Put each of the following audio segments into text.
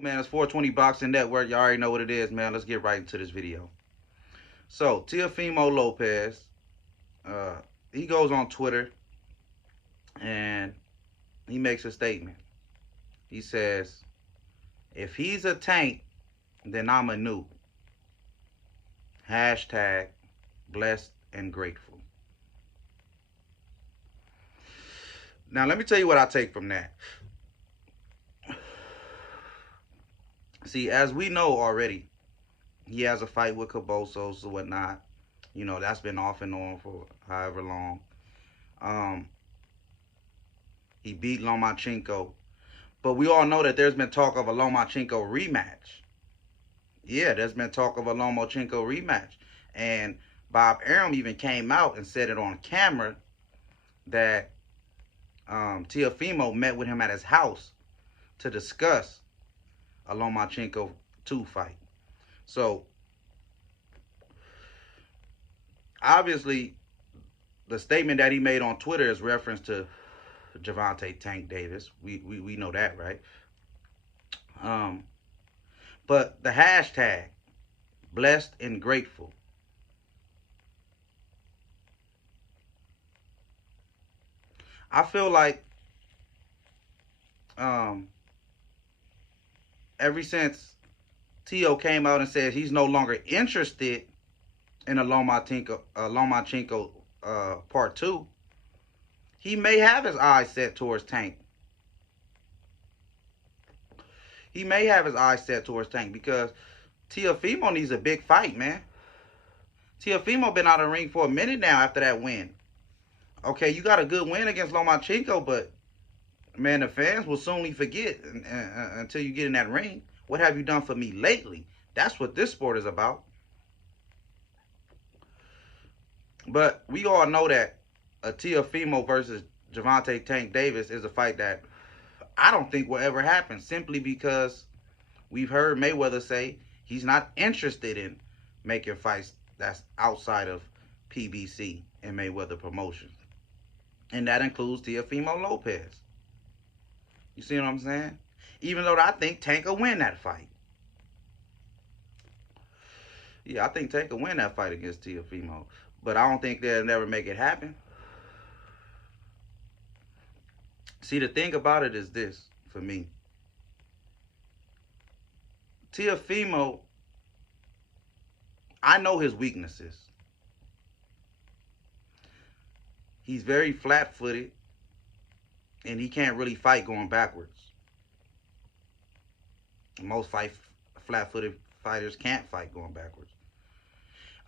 Man, it's 420 Boxing Network. Y'all already know what it is, man. Let's get right into this video. So, Teofimo Lopez, uh, he goes on Twitter and he makes a statement. He says, if he's a tank, then I'm a noob. Hashtag blessed and grateful. Now, let me tell you what I take from that. See, as we know already, he has a fight with Cabosos or whatnot. You know, that's been off and on for however long. He beat Lomachenko. But we all know that there's been talk of a Lomachenko rematch. Yeah, there's been talk of a Lomachenko rematch. And Bob Arum even came out and said it on camera that Teofimo met with him at his house to discuss a Lomachenko 2 fight. So, obviously, the statement that he made on Twitter is reference to Gervontaa Tank Davis. We know that, right? But the hashtag, blessed and grateful. I feel like ever since Tio came out and said he's no longer interested in a Lomachenko part 2, he may have his eyes set towards Tank. He may have his eyes set towards Tank because Teofimo needs a big fight, man. Teofimo been out of the ring for a minute now after that win. Okay, you got a good win against Lomachenko, but man, the fans will soonly forget until you get in that ring. What have you done for me lately? That's what this sport is about. But we all know that a Teofimo versus Gervontaa Tank Davis is a fight that I don't think will ever happen, simply because we've heard Mayweather say he's not interested in making fights that's outside of PBC and Mayweather Promotions. And that includes Teofimo Lopez. You see what I'm saying? Even though I think Tank will win that fight. Yeah, I think Tank will win that fight against Teofimo. But I don't think they'll never make it happen. See, the thing about it is this, for me. Teofimo, I know his weaknesses. He's very flat-footed, and he can't really fight going backwards. Most flat-footed fighters can't fight going backwards.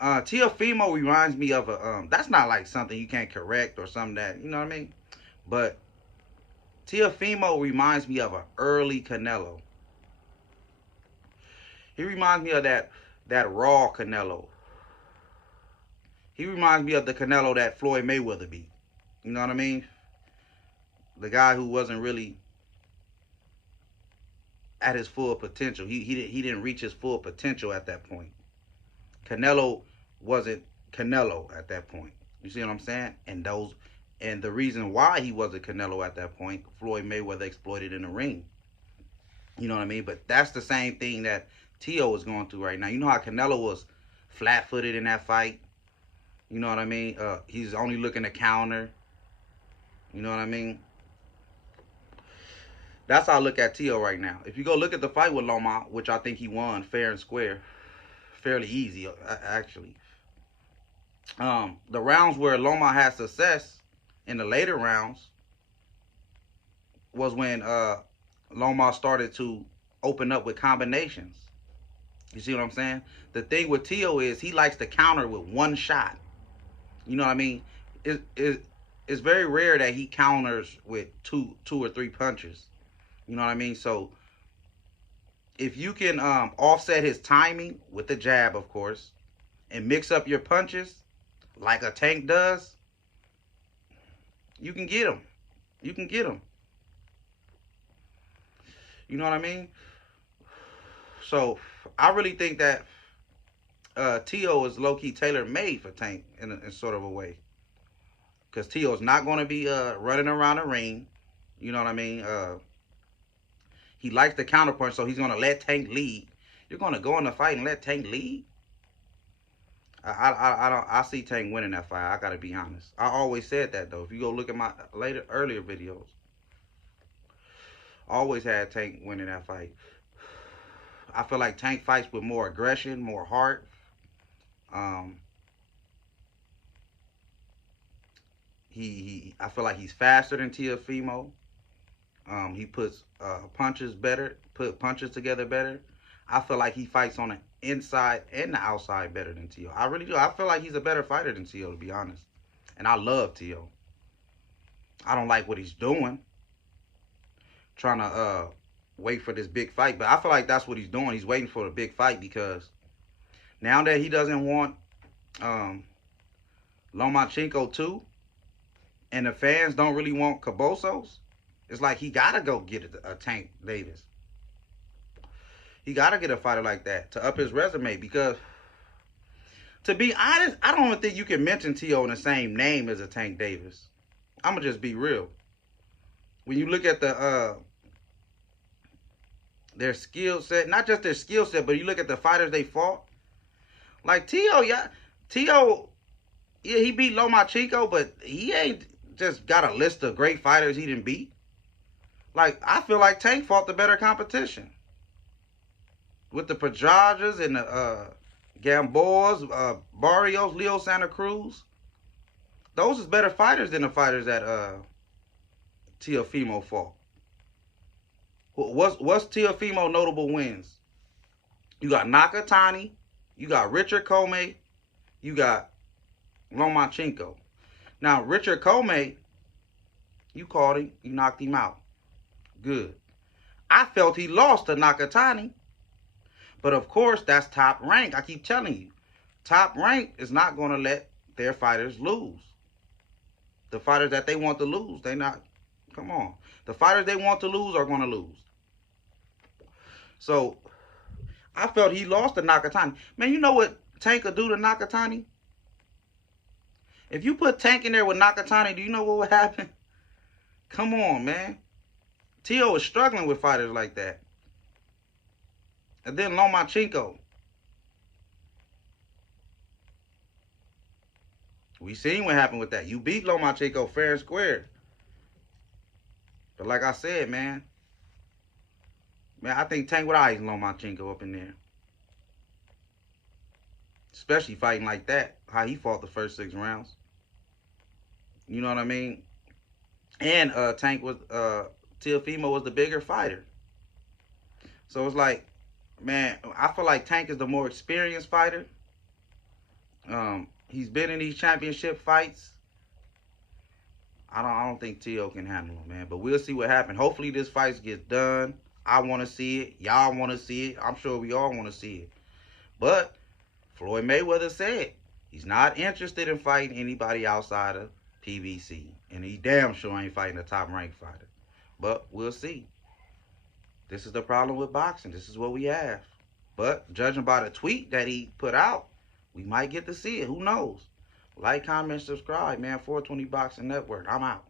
Teofimo reminds me of a, that's not like something you can't correct or something that, you know what I mean? But Teofimo reminds me of an early Canelo. He reminds me of that raw Canelo. He reminds me of the Canelo that Floyd Mayweather beat. You know what I mean? The guy who wasn't really at his full potential. He didn't reach his full potential at that point. Canelo wasn't Canelo at that point. You see what I'm saying? And the reason why he wasn't Canelo at that point, Floyd Mayweather exploited in the ring. You know what I mean? But that's the same thing that Tio is going through right now. You know how Canelo was flat-footed in that fight? You know what I mean? He's only looking to counter. You know what I mean? That's how I look at Tio right now. If you go look at the fight with Loma, which I think he won fair and square, fairly easy, actually. The rounds where Loma had success in the later rounds was when Loma started to open up with combinations. You see what I'm saying? The thing with Tio is he likes to counter with one shot. You know what I mean? It's very rare that he counters with two or three punches. You know what I mean? So if you can offset his timing with the jab, of course, and mix up your punches like a Tank does, you can get him. You can get him. You know what I mean? So I really think that Tio is low-key tailor-made for Tank in sort of a way. Because Tio's not going to be running around the ring. You know what I mean? He likes the counterpunch, so he's gonna let Tank lead. You're gonna go in the fight and let Tank lead? I see Tank winning that fight. I gotta be honest. I always said that though. If you go look at my earlier videos, I always had Tank winning that fight. I feel like Tank fights with more aggression, more heart. I feel like he's faster than Teofimo. He puts put punches together better. I feel like he fights on the inside and the outside better than Teo. I really do. I feel like he's a better fighter than Teo, to be honest. And I love Teo. I don't like what he's doing, trying to wait for this big fight. But I feel like that's what he's doing. He's waiting for a big fight because now that he doesn't want Lomachenko too, and the fans don't really want Cabosos, it's like he gotta go get a Tank Davis. He gotta get a fighter like that to up his resume because, to be honest, I don't even think you can mention Teo in the same name as a Tank Davis. I'm gonna just be real. When you look at their skill set, not just their skill set, but you look at the fighters they fought. Like Teo, yeah, he beat Lomachenko, but he ain't just got a list of great fighters he didn't beat. Like, I feel like Tank fought the better competition. With the Pedrajas and the Gamboas, Barrios, Leo Santa Cruz. Those is better fighters than the fighters that Teofimo fought. What's Teofimo notable wins? You got Nakatani, you got Richard Comey, you got Lomachenko. Now, Richard Comey, you caught him, you knocked him out. Good. I felt he lost to Nakatani. But of course, that's Top Rank. I keep telling you. Top Rank is not going to let their fighters lose. The fighters that they want to lose, they not. Come on. The fighters they want to lose are going to lose. So, I felt he lost to Nakatani. Man, you know what Tank could do to Nakatani? If you put Tank in there with Nakatani, do you know what would happen? Come on, man. Teo is struggling with fighters like that. And then Lomachenko. We seen what happened with that. You beat Lomachenko fair and square. But like I said, man, I think Tank would ice Lomachenko up in there. Especially fighting like that. How he fought the first 6 rounds. You know what I mean? And Tank was Teofimo was the bigger fighter. So it's like, man, I feel like Tank is the more experienced fighter. He's been in these championship fights. I don't think Teo can handle him, man. But we'll see what happens. Hopefully this fight gets done. I want to see it. Y'all want to see it. I'm sure we all want to see it. But Floyd Mayweather said he's not interested in fighting anybody outside of PBC. And he damn sure ain't fighting a top-ranked fighter. But we'll see. This is the problem with boxing. This is what we have. But judging by the tweet that he put out, we might get to see it. Who knows? Like, comment, subscribe, man. 420 Boxing Network. I'm out.